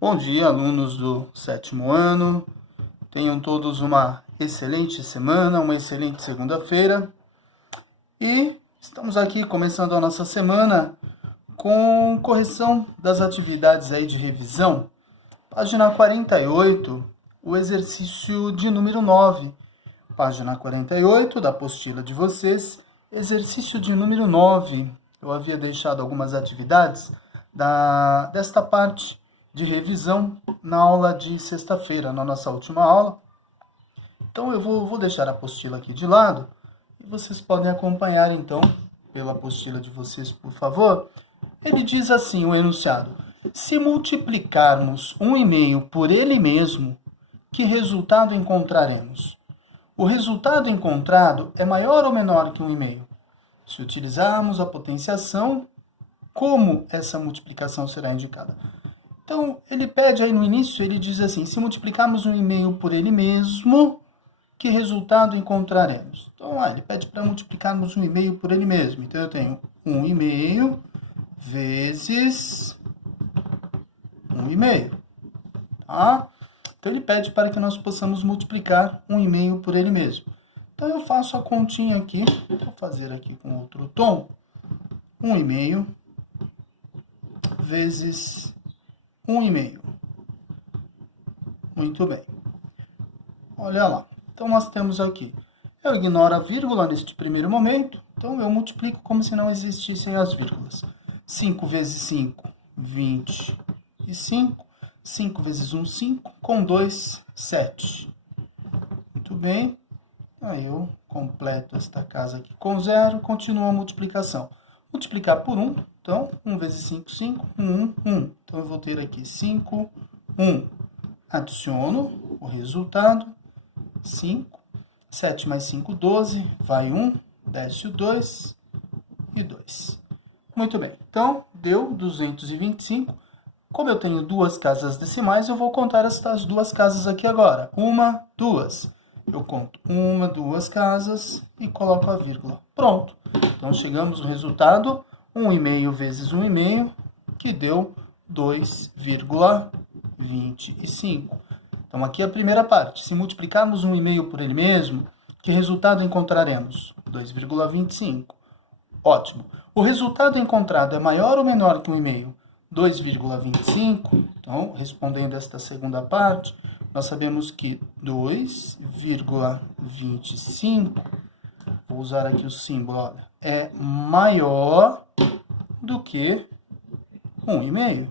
Bom dia, alunos do 7º ano. Tenham todos uma excelente semana, uma excelente segunda-feira. E estamos aqui começando a nossa semana com correção das atividades aí de revisão. Página 48, o exercício de número 9. Página 48 da apostila de vocês, exercício de número 9. Eu havia deixado algumas atividades desta parte de revisão na aula de sexta-feira, na nossa última aula. Então eu vou deixar a apostila aqui de lado e vocês podem acompanhar então pela apostila de vocês, por favor. Ele diz assim, o enunciado: se multiplicarmos 1,5 por ele mesmo, que resultado encontraremos? O resultado encontrado é maior ou menor que 1,5? Se utilizarmos a potenciação, como essa multiplicação será indicada? Então, ele pede aí no início, ele diz assim, se multiplicarmos 1,5 por ele mesmo, que resultado encontraremos? Então, ele pede para multiplicarmos 1,5 por ele mesmo. Então, eu tenho 1,5 vezes 1,5. Tá? Então, ele pede para que nós possamos multiplicar 1,5 por ele mesmo. Então, eu faço a continha aqui, vou fazer aqui com outro tom. 1,5 vezes 1,5. Muito bem. Olha lá. Então, nós temos aqui. Eu ignoro a vírgula neste primeiro momento. Então, eu multiplico como se não existissem as vírgulas. 5 vezes 5, 25. 5 vezes 1, 5. Com 2, 7. Muito bem. Aí eu completo esta casa aqui com 0. Continuo a multiplicação. Multiplicar por 1. Então, 1 vezes 5, 5, 1, 1. Então, eu vou ter aqui 5, 1. Adiciono o resultado, 5. 7 mais 5, 12. Vai 1, desce o 2 e 2. Muito bem. Então, deu 225. Como eu tenho duas casas decimais, eu vou contar estas duas casas aqui agora. 1, 2. Eu conto 1, 2 casas e coloco a vírgula. Pronto. Então, chegamos no resultado 1,5 vezes 1,5, que deu 2,25. Então, aqui é a primeira parte. Se multiplicarmos 1,5 por ele mesmo, que resultado encontraremos? 2,25. Ótimo. O resultado encontrado é maior ou menor que 1,5? 2,25. Então, respondendo esta segunda parte, nós sabemos que 2,25, vou usar aqui o símbolo, olha, é maior do que 1,5.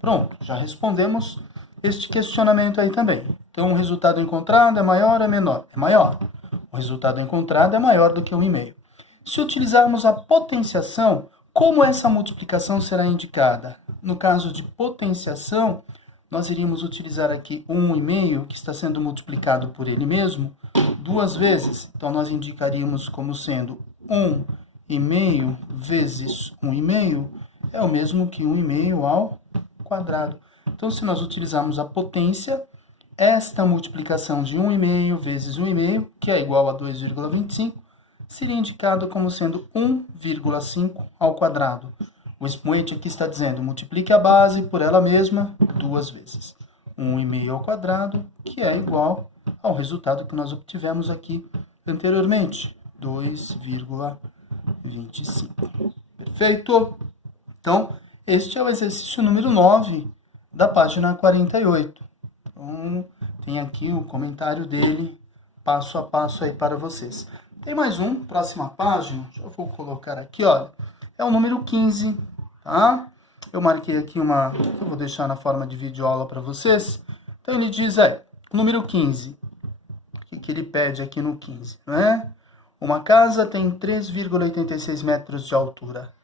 Pronto, já respondemos este questionamento aí também. Então, o resultado encontrado é maior ou é menor? É maior. O resultado encontrado é maior do que 1,5. Se utilizarmos a potenciação, como essa multiplicação será indicada? No caso de potenciação, nós iríamos utilizar aqui 1,5, que está sendo multiplicado por ele mesmo, duas vezes. Então, nós indicaríamos como sendo 1,5 vezes 1,5 é o mesmo que 1,5 ao quadrado. Então, se nós utilizarmos a potência, esta multiplicação de 1,5 vezes 1,5, que é igual a 2,25, seria indicado como sendo 1,5 ao quadrado. O expoente aqui está dizendo, multiplique a base por ela mesma duas vezes. 1,5 ao quadrado, que é igual ao resultado que nós obtivemos aqui anteriormente, 2,25. Perfeito? Então, este é o exercício número 9 da página 48. Então, tem aqui o comentário dele, passo a passo aí para vocês. Tem mais um, próxima página, já vou colocar aqui, olha, é o número 15, tá? Eu marquei aqui uma, eu vou deixar na forma de videoaula para vocês. Então, ele diz aí, número 15, o que ele pede aqui no 15, né? Uma casa tem 3,86 metros de altura.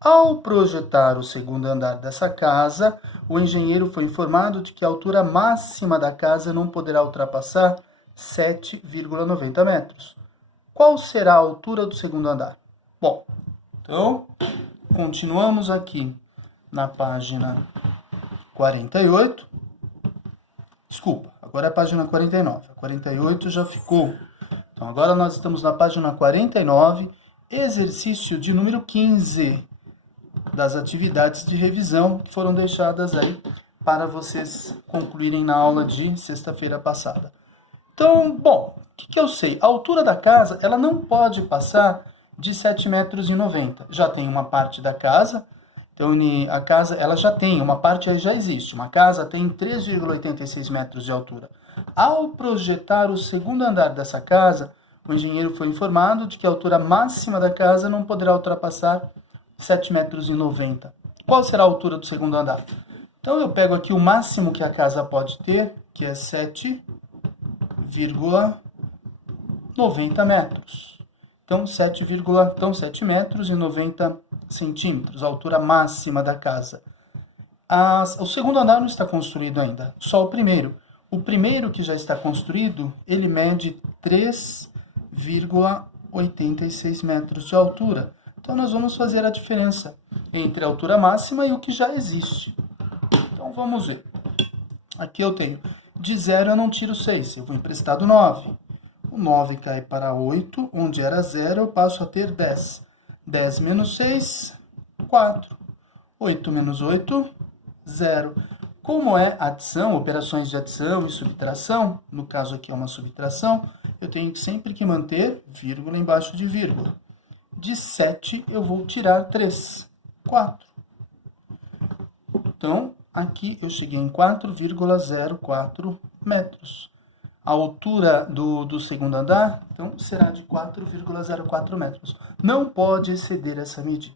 Ao projetar o segundo andar dessa casa, o engenheiro foi informado de que a altura máxima da casa não poderá ultrapassar 7,90 metros. Qual será a altura do segundo andar? Bom, então, continuamos aqui na página 48. Desculpa, agora é a página 49. A 48 já ficou. Então, agora nós estamos na página 49, exercício de número 15 das atividades de revisão que foram deixadas aí para vocês concluírem na aula de sexta-feira passada. Então, bom, o que eu sei? A altura da casa, ela não pode passar de 7,90 metros. Já tem uma parte da casa, então a casa ela já tem, uma parte já existe. Uma casa tem 3,86 metros de altura. Ao projetar o segundo andar dessa casa, o engenheiro foi informado de que a altura máxima da casa não poderá ultrapassar 7,90 metros. Qual será a altura do segundo andar? Então eu pego aqui o máximo que a casa pode ter, que é 7,90 metros. Então 7 metros e 90 centímetros, a altura máxima da casa. O segundo andar não está construído ainda, só o primeiro. O primeiro que já está construído, ele mede 3,86 metros de altura. Então nós vamos fazer a diferença entre a altura máxima e o que já existe. Então vamos ver. Aqui eu tenho, de 0 eu não tiro 6, eu vou emprestado 9. O 9 cai para 8, onde era 0 eu passo a ter 10. 10 menos 6, 4. 8 menos 8, 0. Como é adição, operações de adição e subtração, no caso aqui é uma subtração, eu tenho sempre que manter vírgula embaixo de vírgula. De 7 eu vou tirar 3, 4. Então, aqui eu cheguei em 4,04 metros. A altura do segundo andar, então, será de 4,04 metros. Não pode exceder essa medida.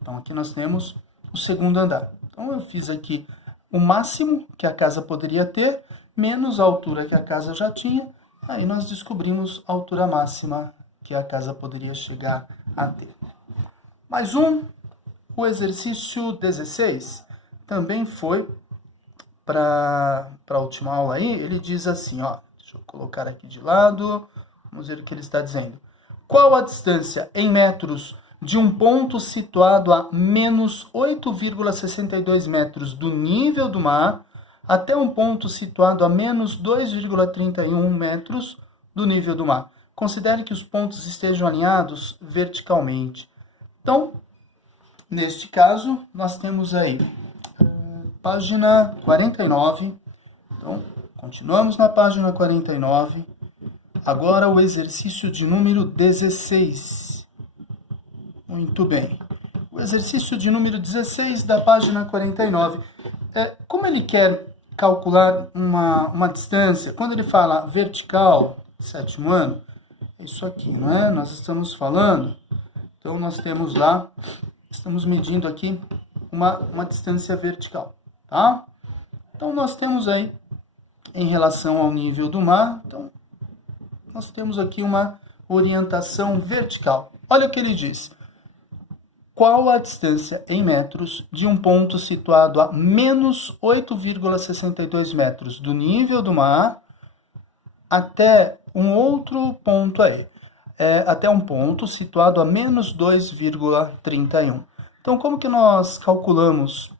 Então, aqui nós temos o segundo andar. Então, eu fiz aqui o máximo que a casa poderia ter, menos a altura que a casa já tinha. Aí nós descobrimos a altura máxima que a casa poderia chegar a ter. Mais um, o exercício 16, também foi para a última aula aí. Ele diz assim, ó, deixa eu colocar aqui de lado, vamos ver o que ele está dizendo. Qual a distância em metros de um ponto situado a menos 8,62 metros do nível do mar até um ponto situado a menos 2,31 metros do nível do mar? Considere que os pontos estejam alinhados verticalmente. Então, neste caso, nós temos aí página 49. Então, continuamos na página 49. Agora o exercício de número 16. Muito bem. O exercício de número 16 da página 49. Como ele quer calcular uma distância, quando ele fala vertical, sétimo ano, é isso aqui, não é? Nós estamos falando, então nós temos lá, estamos medindo aqui uma distância vertical, tá? Então nós temos aí, em relação ao nível do mar, então nós temos aqui uma orientação vertical. Olha o que ele diz. Qual a distância em metros de um ponto situado a menos 8,62 metros do nível do mar até um outro ponto aí? Até um ponto situado a menos 2,31. Então, como que nós calculamos,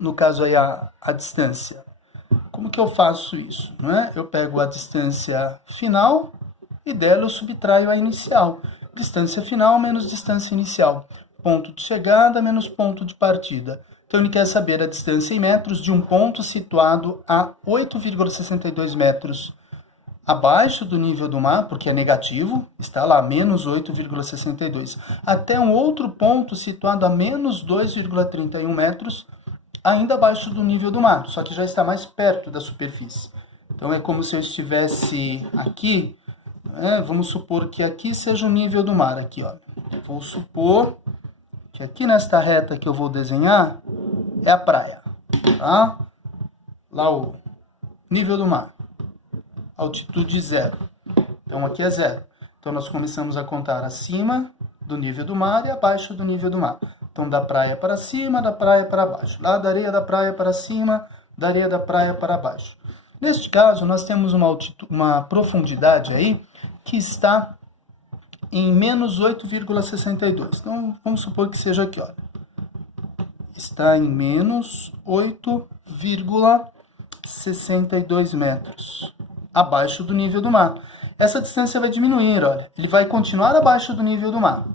no caso aí, a distância? Como que eu faço isso? Não é? Eu pego a distância final e dela eu subtraio a inicial. Distância final menos distância inicial. Ponto de chegada menos ponto de partida. Então, ele quer saber a distância em metros de um ponto situado a 8,62 metros abaixo do nível do mar, porque é negativo, está lá, menos 8,62, até um outro ponto situado a menos 2,31 metros, ainda abaixo do nível do mar, só que já está mais perto da superfície. Então, é como se eu estivesse aqui, vamos supor que aqui seja o nível do mar, aqui, ó. Vou supor que aqui nesta reta que eu vou desenhar é a praia, tá? Lá o nível do mar, altitude 0. Então aqui é 0. Então nós começamos a contar acima do nível do mar e abaixo do nível do mar. Então da praia para cima, da praia para baixo. Lá da areia da praia para cima, da areia da praia para baixo. Neste caso nós temos uma profundidade aí que está em menos 8,62. Então, vamos supor que seja aqui, ó. Está em menos 8,62 metros, abaixo do nível do mar. Essa distância vai diminuir, olha. Ele vai continuar abaixo do nível do mar.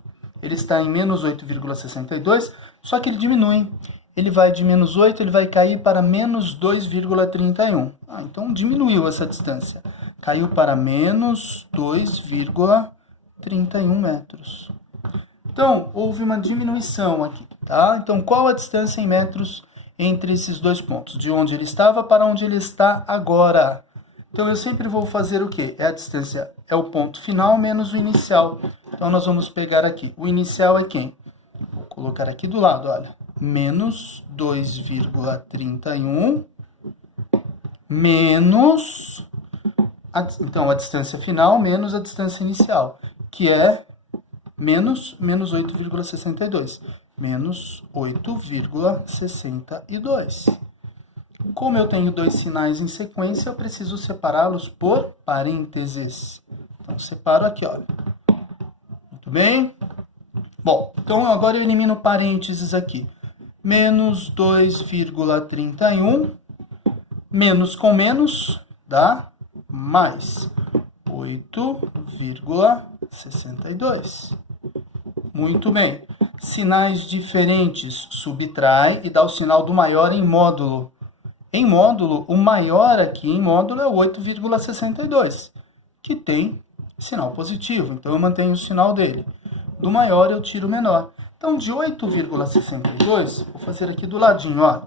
Ele está em menos 8,62, só que ele diminui. ele vai de menos 8, ele vai cair para menos 2,31. Então diminuiu essa distância. Caiu para menos 2,31 metros. Então, houve uma diminuição aqui, tá? Então, qual a distância em metros entre esses dois pontos? De onde ele estava para onde ele está agora. Então, eu sempre vou fazer o quê? A distância é o ponto final menos o inicial. Então, nós vamos pegar aqui. O inicial é quem? Vou colocar aqui do lado, olha. Menos 2,31 menos... Então, a distância final menos a distância inicial, que é menos 8,62. Menos 8,62. Como eu tenho dois sinais em sequência, eu preciso separá-los por parênteses. Então, separo aqui, olha. Muito bem? Bom, então agora eu elimino parênteses aqui. Menos 2,31, menos com menos, dá mais 8,62. Muito bem. Sinais diferentes, subtrai e dá o sinal do maior em módulo. Em módulo, o maior aqui em módulo é o 8,62, que tem sinal positivo. Então, eu mantenho o sinal dele. Do maior, eu tiro o menor. Então, de 8,62, vou fazer aqui do ladinho, ó.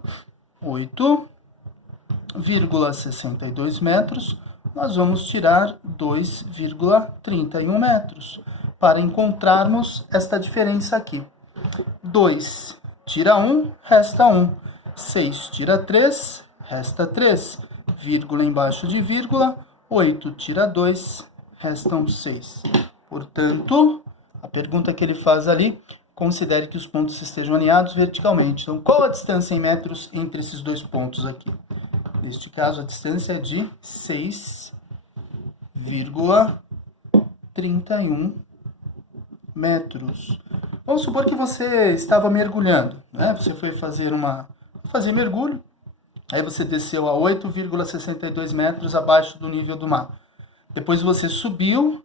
8,62 metros, nós vamos tirar 2,31 metros, para encontrarmos esta diferença aqui. 2 tira 1, resta 1. 6 tira 3, resta 3. Vírgula embaixo de vírgula. 8 tira 2, restam 6. Portanto, a pergunta que ele faz ali, considere que os pontos estejam alinhados verticalmente. Então, qual a distância em metros entre esses dois pontos aqui? Neste caso, a distância é de 6,31 metros. Vamos supor que você estava mergulhando, né? Você foi fazer mergulho, aí você desceu a 8,62 metros abaixo do nível do mar. Depois você subiu,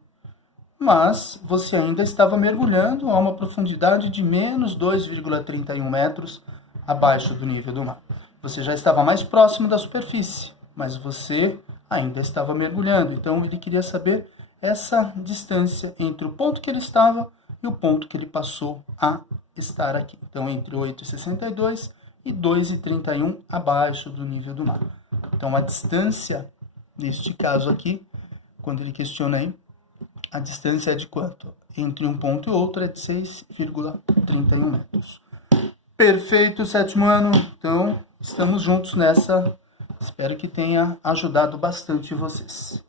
mas você ainda estava mergulhando a uma profundidade de menos 2,31 metros abaixo do nível do mar. Você já estava mais próximo da superfície, mas você ainda estava mergulhando. Então, ele queria saber essa distância entre o ponto que ele estava e o ponto que ele passou a estar aqui. Então, entre 8,62 e 2,31 abaixo do nível do mar. Então, a distância, neste caso aqui, quando ele questiona aí, a distância é de quanto? Entre um ponto e outro é de 6,31 metros. Perfeito, sétimo ano. Então, estamos juntos nessa. Espero que tenha ajudado bastante vocês.